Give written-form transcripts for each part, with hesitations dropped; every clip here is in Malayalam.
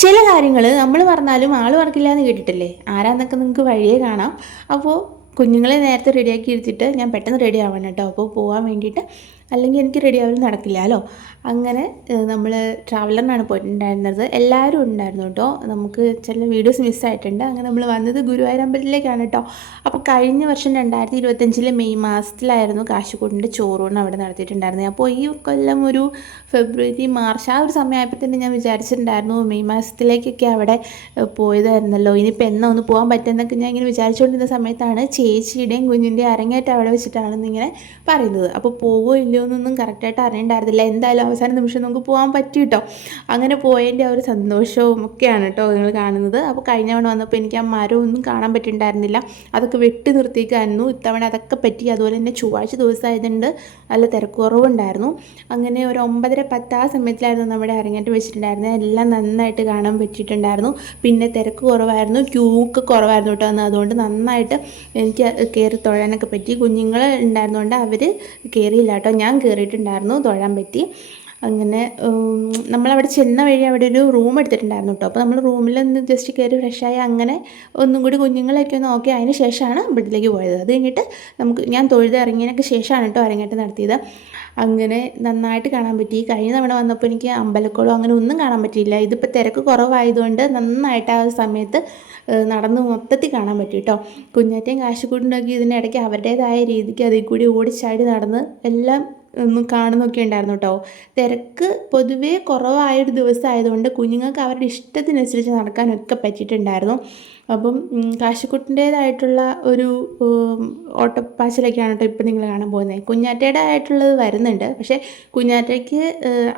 ചില കാര്യങ്ങൾ നമ്മൾ പറഞ്ഞാലും ആൾ പറക്കില്ല എന്ന് കേട്ടിട്ടില്ലേ? ആരാന്നൊക്കെ നിങ്ങൾക്ക് വഴിയേ കാണാം. അപ്പോൾ കുഞ്ഞുങ്ങളെ നേരത്തെ റെഡിയാക്കി ഇരുത്തിയിട്ട് ഞാൻ പെട്ടെന്ന് റെഡി ആവണം കേട്ടോ, അപ്പോൾ പോകാൻ വേണ്ടിയിട്ട്, അല്ലെങ്കിൽ എനിക്ക് റെഡി ആവലും നടക്കില്ലല്ലോ. അങ്ങനെ നമ്മൾ ട്രാവലറിനാണ് പോയിട്ടുണ്ടായിരുന്നത്. എല്ലാവരും ഉണ്ടായിരുന്നു കേട്ടോ. നമുക്ക് ചില വീഡിയോസ് മിസ്സായിട്ടുണ്ട്. അങ്ങനെ നമ്മൾ വന്നത് ഗുരുവായൂർ അമ്പലത്തിലേക്കാണ് കേട്ടോ. അപ്പോൾ കഴിഞ്ഞ വർഷം 2025 മെയ് മാസത്തിലായിരുന്നു കാശിക്കോടിൻ്റെ ചോറൂണ് അവിടെ നടത്തിയിട്ടുണ്ടായിരുന്നത്. അപ്പോൾ ഈ കൊല്ലം ഒരു ഫെബ്രുവരി മാർച്ച് ആ ഒരു സമയമായപ്പോൾ തന്നെ ഞാൻ വിചാരിച്ചിട്ടുണ്ടായിരുന്നു മെയ് മാസത്തിലേക്കൊക്കെ അവിടെ പോയതായിരുന്നല്ലോ, ഇനിയിപ്പോൾ എന്നാ ഒന്ന് പോകാൻ പറ്റുമെന്നൊക്കെ ഞാൻ ഇങ്ങനെ വിചാരിച്ചുകൊണ്ടിരുന്ന സമയത്താണ് ചേച്ചിയുടെയും കുഞ്ഞിൻ്റെയും അരങ്ങേറ്റം അവിടെ വെച്ചിട്ടാണെന്നിങ്ങനെ പറയുന്നത്. അപ്പോൾ പോകുമോ ഇല്ലയോ എന്നൊന്നും കറക്റ്റായിട്ട് അറിയണ്ടായിരുന്നില്ല. എന്തായാലും അവസാന നിമിഷം നമുക്ക് പോകാൻ പറ്റി കേട്ടോ. അങ്ങനെ പോയതിൻ്റെ ആ ഒരു സന്തോഷവും ഒക്കെയാണ് കേട്ടോ നിങ്ങൾ കാണുന്നത്. അപ്പോൾ കഴിഞ്ഞ തവണ വന്നപ്പോൾ എനിക്ക് ആ മരമൊന്നും കാണാൻ പറ്റിയിട്ടുണ്ടായിരുന്നില്ല, അതൊക്കെ വെട്ടി നിർത്തിക്കായിരുന്നു. ഇത്തവണ അതൊക്കെ പറ്റി. അതുപോലെ തന്നെ ചൊവ്വാഴ്ച ദിവസമായതുകൊണ്ട് നല്ല തിരക്കുറവുണ്ടായിരുന്നു. അങ്ങനെ ഒരു 9:30-10 ആ സമയത്തിലായിരുന്നു നമ്മുടെ അരങ്ങേറ്റം വെച്ചിട്ടുണ്ടായിരുന്നത്. എല്ലാം നന്നായിട്ട് കാണാൻ പറ്റിയിട്ടുണ്ടായിരുന്നു. പിന്നെ തിരക്ക് കുറവായിരുന്നു, ക്യൂ ഒക്കെ കുറവായിരുന്നു കേട്ടോ അന്ന്. അതുകൊണ്ട് നന്നായിട്ട് എനിക്ക് കയറി തൊഴാനൊക്കെ പറ്റി. കുഞ്ഞുങ്ങൾ ഉണ്ടായിരുന്നുകൊണ്ട് അവർ കയറിയില്ല കേട്ടോ, ഞാൻ കയറിയിട്ടുണ്ടായിരുന്നു, തൊഴാൻ പറ്റി. അങ്ങനെ നമ്മളവിടെ ചെന്ന വഴി അവിടെ ഒരു റൂം എടുത്തിട്ടുണ്ടായിരുന്നു കേട്ടോ. അപ്പോൾ നമ്മൾ റൂമിൽ ഒന്ന് ജസ്റ്റ് കയറി ഫ്രഷായി അങ്ങനെ ഒന്നും കൂടി കുഞ്ഞുങ്ങളെയൊക്കെ ഒന്ന് നോക്കി അതിന് ശേഷമാണ് ബെഡിലേക്ക് പോയത്. അത് കഴിഞ്ഞിട്ട് ഞാൻ തൊഴുത് ഇറങ്ങിയതിനൊക്കെ ശേഷമാണ് കേട്ടോ അരങ്ങേറ്റം നടത്തിയത്. അങ്ങനെ നന്നായിട്ട് കാണാൻ പറ്റി. കഴിഞ്ഞ തവണ വന്നപ്പോൾ എനിക്ക് അമ്പലക്കുളം അങ്ങനെ ഒന്നും കാണാൻ പറ്റിയില്ല. ഇതിപ്പോൾ തിരക്ക് കുറവായതുകൊണ്ട് നന്നായിട്ട് ആ സമയത്ത് നടന്ന് മൊത്തത്തിൽ കാണാൻ പറ്റി കേട്ടോ. കുഞ്ഞാറ്റയും കാശിക്കൂട്ടിനൊക്കെ ഇതിനിടയ്ക്ക് അവരുടേതായ രീതിക്ക് അതിൽ കൂടി ഓടിച്ചാടി നടന്ന് എല്ലാം ഒന്നും കാണുന്നൊക്കെ ഉണ്ടായിരുന്നു കേട്ടോ. തിരക്ക് പൊതുവേ കുറവായൊരു ദിവസമായതുകൊണ്ട് കുഞ്ഞുങ്ങൾക്ക് അവരുടെ ഇഷ്ടത്തിനനുസരിച്ച് നടക്കാനൊക്കെ പറ്റിയിട്ടുണ്ടായിരുന്നു. അപ്പം കാശിക്കുട്ടിൻ്റേതായിട്ടുള്ള ഒരു ഓട്ടപ്പാച്ചിലൊക്കെയാണ് കേട്ടോ ഇപ്പോൾ നിങ്ങൾ കാണാൻ പോകുന്നത്. കുഞ്ഞാറ്റയുടെ ആയിട്ടുള്ളത് വരുന്നുണ്ട്. പക്ഷേ കുഞ്ഞാറ്റയ്ക്ക്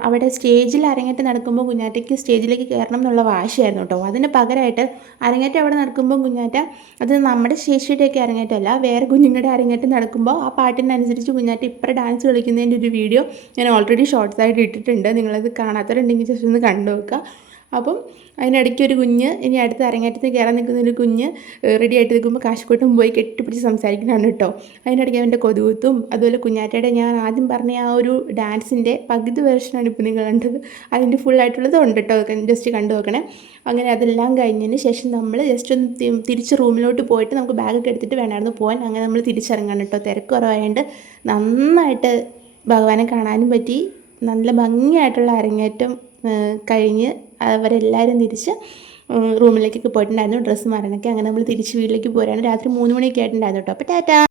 അവിടെ സ്റ്റേജിൽ അരങ്ങേറ്റം നടക്കുമ്പോൾ കുഞ്ഞാറ്റയ്ക്ക് സ്റ്റേജിലേക്ക് കയറണം എന്നുള്ള വാശിയായിരുന്നു കേട്ടോ. അതിന് പകരമായിട്ട് അരങ്ങേറ്റം അവിടെ നടക്കുമ്പോൾ കുഞ്ഞാറ്റ, അത് നമ്മുടെ ശേഷിയുടെയൊക്കെ അരങ്ങേറ്റമല്ല, വേറെ കുഞ്ഞുങ്ങളുടെ അരങ്ങേറ്റം നടക്കുമ്പോൾ ആ പാട്ടിനനുസരിച്ച് കുഞ്ഞാറ്റ ഇപ്പം ഡാൻസ് കളിക്കുന്നതിൻ്റെ ഒരു വീഡിയോ ഞാൻ ഓൾറെഡി ഷോർട്സ് ആയിട്ട് ഇട്ടിട്ടുണ്ട്. നിങ്ങളത് കാണാത്തവരുണ്ടെങ്കിൽ ജസ്റ്റ് ഒന്ന് കണ്ടു നോക്കുക. അപ്പം അതിനിടയ്ക്ക് ഒരു കുഞ്ഞ്, ഇനി അടുത്ത അരങ്ങേറ്റത്തിൽ കയറാൻ നിൽക്കുന്ന ഒരു കുഞ്ഞ് റെഡി ആയിട്ട് നിൽക്കുമ്പോൾ കാശിക്കോട്ടും പോയി കെട്ടിപ്പിടിച്ച് സംസാരിക്കുന്നതാണ് കേട്ടോ. അതിനിടയ്ക്ക് അവൻ്റെ കൊതുകുത്തും അതുപോലെ കുഞ്ഞാറ്റയുടെ ഞാൻ ആദ്യം പറഞ്ഞ ആ ഒരു ഡാൻസിൻ്റെ പകുതി വേർഷനാണ് ഇപ്പോൾ നിങ്ങൾ കണ്ടത്. അതിൻ്റെ ഫുള്ളായിട്ടുള്ളത് ഉണ്ട് കേട്ടോ, ജസ്റ്റ് കണ്ടു നോക്കണേ. അങ്ങനെ അതെല്ലാം കഴിഞ്ഞതിന് ശേഷം നമ്മൾ ജസ്റ്റ് ഒന്ന് തിരിച്ച് റൂമിലോട്ട് പോയിട്ട് നമുക്ക് ബാഗൊക്കെ എടുത്തിട്ട് വേണമായിരുന്നു പോകാൻ. അങ്ങനെ നമ്മൾ തിരിച്ചിറങ്ങാൻ കേട്ടോ. തിരക്ക് കുറവായതുകൊണ്ട് നന്നായിട്ട് ഭഗവാനെ കാണാനും പറ്റി. നല്ല ഭംഗിയായിട്ടുള്ള അരങ്ങേറ്റം കഴിഞ്ഞ് അവരെല്ലാവരും തിരിച്ച് റൂമിലേക്കൊക്കെ പോയിട്ടുണ്ടായിരുന്നു ഡ്രസ്സ് മാറാനൊക്കെ. അങ്ങനെ നമ്മൾ തിരിച്ച് വീട്ടിലേക്ക് പോരാണ്. രാത്രി 3 മണിയൊക്കെ ആയിട്ടുണ്ടായിരുന്നു കേട്ടോ. അപ്പോൾ ടാറ്റാ.